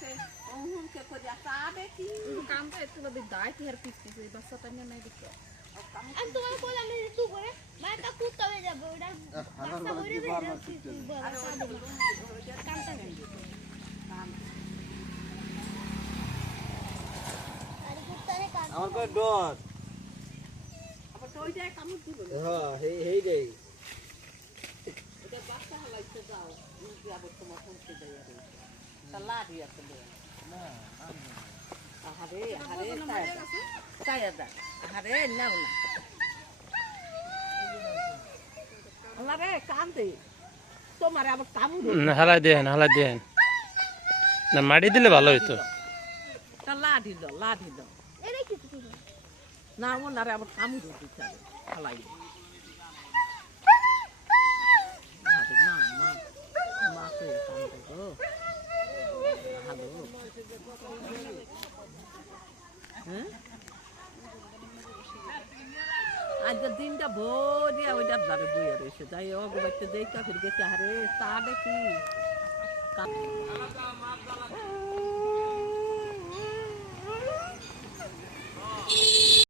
আছে ওহুন কে করিয়া চাবে কি কাম তো একটু বাদে দায় কি আর পিছতে এই বাচ্চাটা নিয়ে নাই দেখো আমি তোমার বললাম যে তুই করে মাটা কুত্তা হয়ে যাবে ওটা বাচ্চা হয়ে যাবে কামটা নেই আরে কুত্তারে কাম আমার কই ডর আবার তোই যায় কামড় দিব হ্যাঁ হেই রে এটা বাচ্চা হলাইতে যাও উঠে আবার তোমার পৌঁছে দেয় আর তা লাঠি আছে না আহারে আহারে তাইয়া দা আহারে নাও না আল্লাহ রে কান্দে তোমার আবার কামড় হালাই দেন না মাটি দিলে ভালো হইতো তা লাঠি দাও এরে কি তুই না ওনারে আবার কামড় দিতে হালাই না মা মা তো কান্দে গো হ্যালো হ্যাঁ আজকের দিনটা ভরিয়া ওইটার ধারে বইয়া রয়েছে যাই অগবাইতে দেখতে ফিরে গেছে আরে তা দেখি